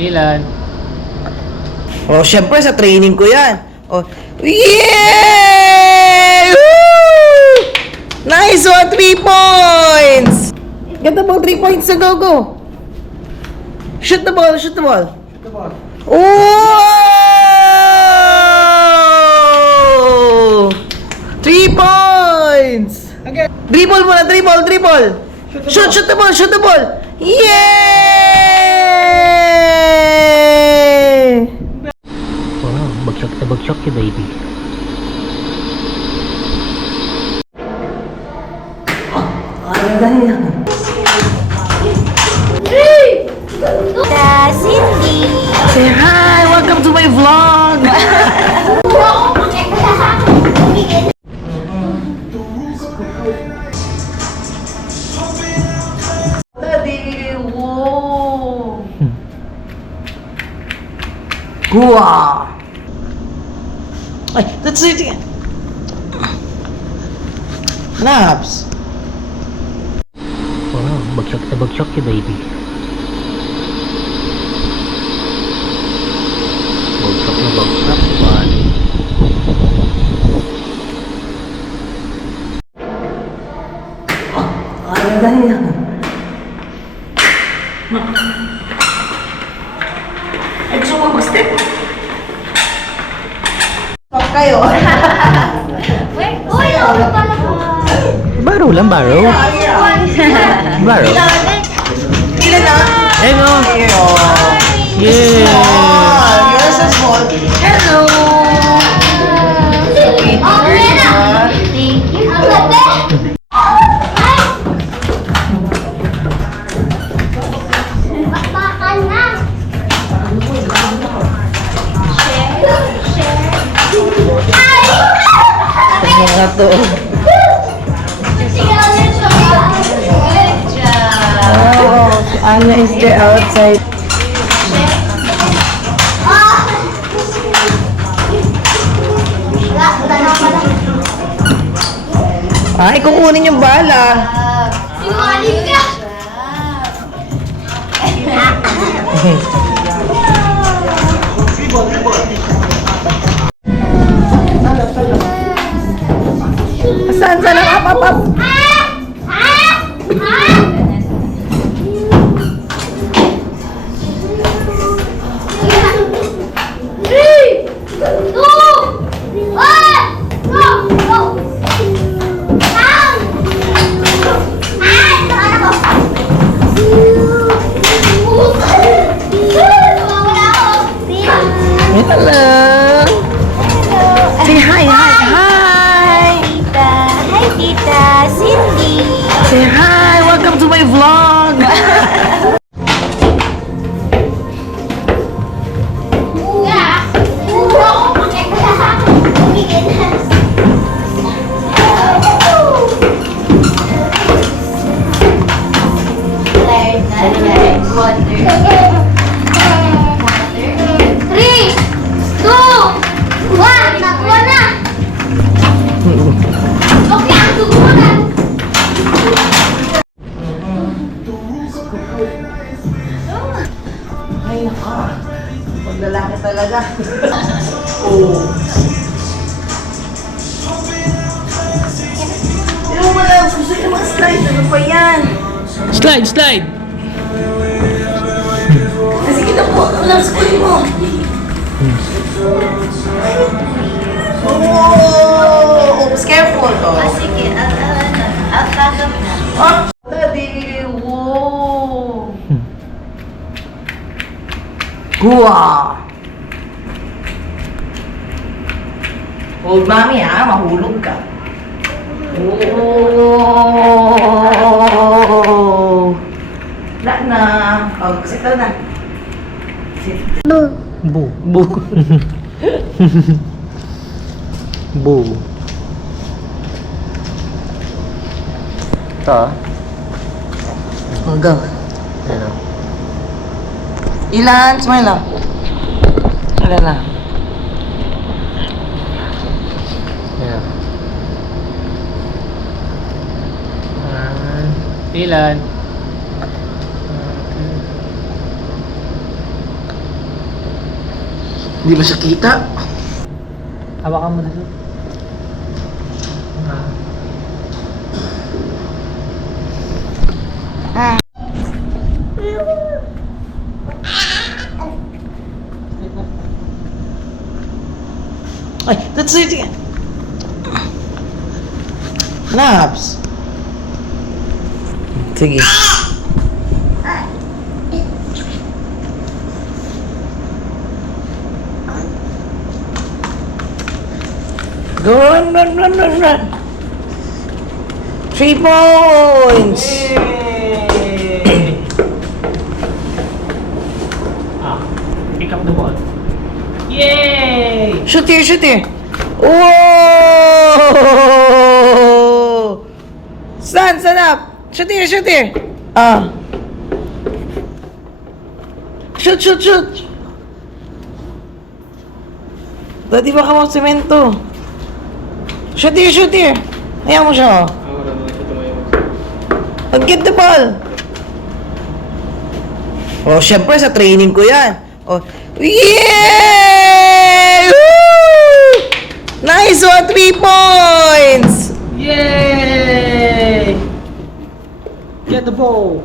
Ilan? Oh, syempre sa training ko yan. Oh, yeah! Woo! Nice one, 3 points! Ganda mo, 3 points na go. Shoot the ball. Oh! 3 points! Again. Dribble muna, dribble. Shoot the ball. Yeah! Wow, bagsak na bagsak si baby. Cindy! Say hi! Welcome to my vlog! Daddy! Whoa! Hua! Ay, that's it again! Naps! Wow, bagsak na bagsak si baby. Bagsak na bagsak si bali. Ay, gusto mo mag-step? Stop kayo! Uy, ano pala po? Baro lang, baro. Baro. Ilan na? Eh no. Small! Yeah. You're so small! Hello! Okay na! Thank you. Ang ganda! Bakbakan na! Mga to. Oh, si Anya is there outside. Ay, kukunin yung bala. Sinungaling ka! Saan na kapapap? Hello. Say hi. Tita! Hi, Tita! Cindy! Say hi. Welcome to my vlog. Three, two, one, nakuha na! Okay, ang sugunan! Ay, naka. Paglalaki talaga. Oh. Pero wala. Gusto niya mag-slide. Ano pa yan? Slide. Kasi kita po. Walang school mo. Oh! Oops, careful. Oh. Sige, ang gagawin na. Oh, Daddy. Whoa. Hua! Old mommy ha, mahulog ka. Oh! Wala na. Oh, settle na. Sit. Bu. Bu. Ito ah. Oh, go. Ano? Ilan? Smile lang. Ilan na? Yeah. Ilan? Hindi ba siya kita? Hawakan mo na doon. Ay, that's it. Naps. Sige. Go, run, run, run, run, run. 3 points. Pick up the ball. Yay! Shoot here, shoot here. Whoa! Stand up. Shoot here, shoot here. Shoot, shoot, shoot. Dati baka mo semento. Shoot here, shoot here. Hayaan mo siya, oh. Get the ball. Oh, syempre sa training ko yan. Oh, yeah! Woo! Nice one, 3 points. Yay! Get the ball.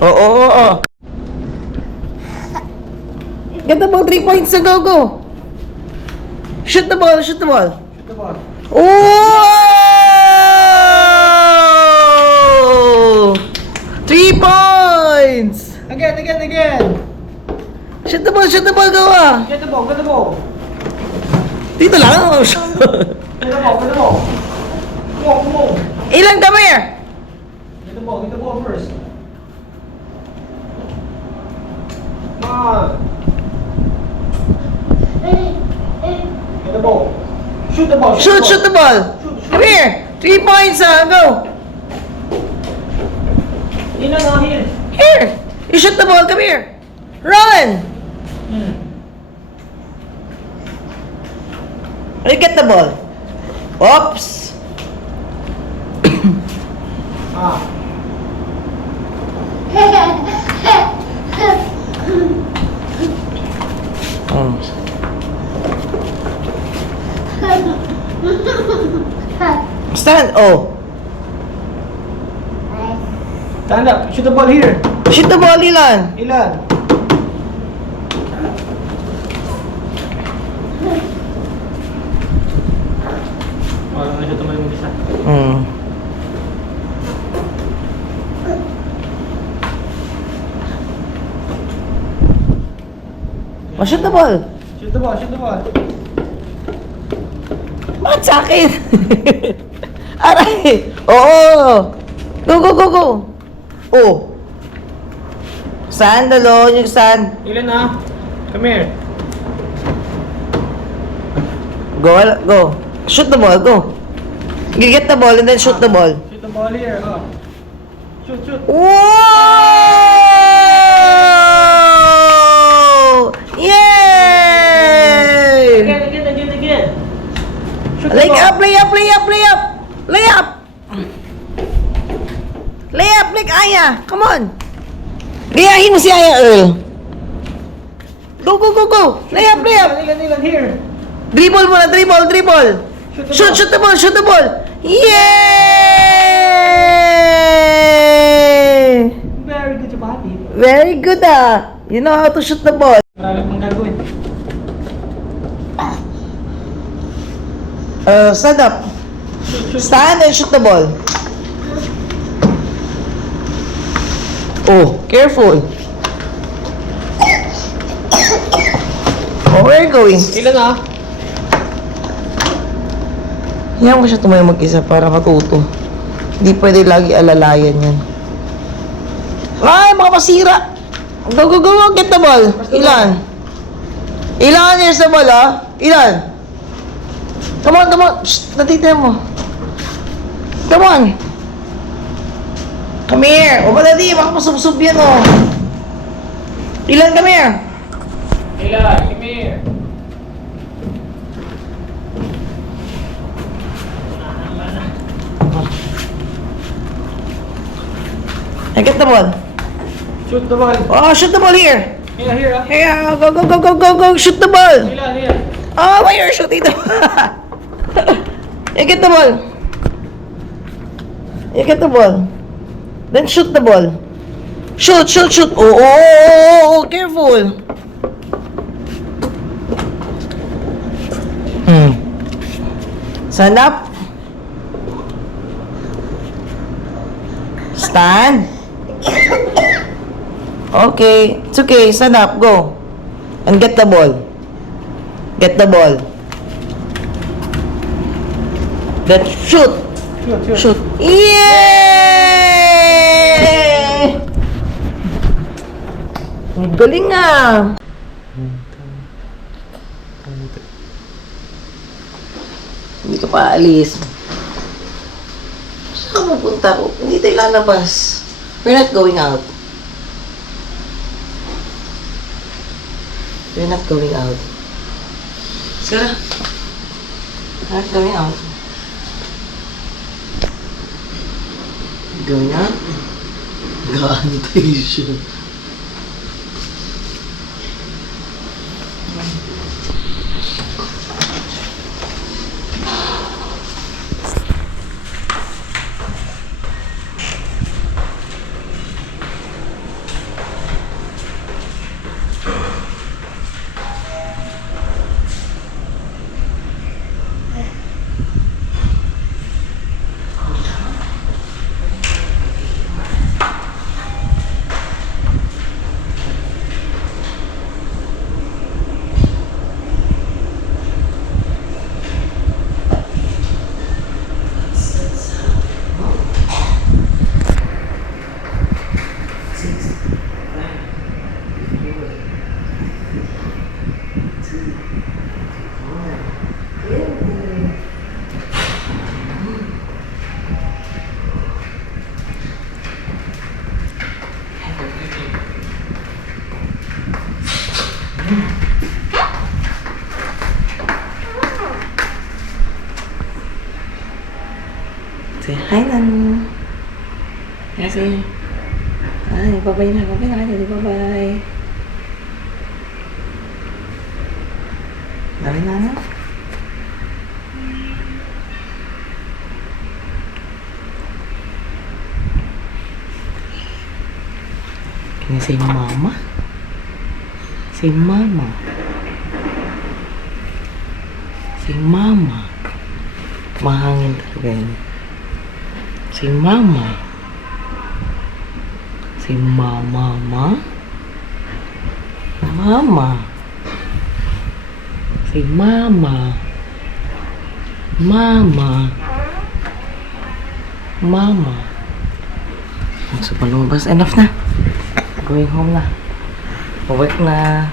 Oh. Get the ball, 3 points to go, go. Shoot the ball, shoot the ball. Shoot the ball. Oh! 3 points. Again. Shoot the ball, go ah. Get the ball. Dito lang. Get the ball. Come on. Ilan, come here. Get the ball first. Come on. Get the ball. Shoot the ball. Shoot the ball. Come here. 3 points ah, go. Here. Here. You shoot the ball, come here. Run. You get the ball. Oops. Stand. Oh. Stand up. Shoot the ball here. Shoot the ball, Ilan. Shoot mo yung isa. Oh, shoot the ball. Shoot the ball. Bakit sa akin? Aray! Oo! Go! Oh! Sand alone, yung sand. Ilan na? Come here. Go. Shoot the ball, go. You get the ball and then shoot the ball. Shoot the ball here. Shoot. Whoa! Yay! Again. Shoot the Lay ball. up! Lay up like Aya. Come on. Gayahin mo si Aya, Earl. Go. Lay up. Ilan here. Dribble muna, dribble. Shoot the ball. Yay! Very good job, Ate. Very good ah. You know how to shoot the ball. Marami pang gagawin. Stand up. Stand and shoot the ball. Oh, careful. Oh, where are you going? Ilan na? Hayaan mo siya tumayo mag-isa para matuto. Hindi pwede lagi alalayan yan. Ay, baka masira. Go. Get the ball. Ilan? Here's the ball, ah. Ilan? Come on. Shh, natitira mo. Come on. Come here. O, baladi, baka masubsob yan, oh. Ilan, come here. Come here. I get the ball. Shoot the ball. Oh, shoot the ball here. Here, here. Here, go, go, go, go, go, go. Shoot the ball. Here. Oh, why you're shooting the ball? You get the ball. You get the ball. Then shoot the ball. Shoot, shoot, shoot. Oh, careful. Stand up. Stand. Okay, it's okay. Stand up. Go. And get the ball. Get the ball. Then shoot. Shoot. Shoot. Yay! Ang galing ah. Hindi ka pa alis. Saan ka pupunta? Hindi tayo lalabas. We're not going out. We're not going out. Sarah. We're not going out. Going out? Gaano tayo siya? Say hi, Nanu. Yes, say hi. Bye-bye na. Bye-bye na. Bye-bye. Dali, Nanu. Can you say mama? Say mama. Say mama. Mahangin talaga yun. Say mama. Say mama. Mama. Say mama. Mama. Mama. So, palumabas. Enough na. Going home na. Work na.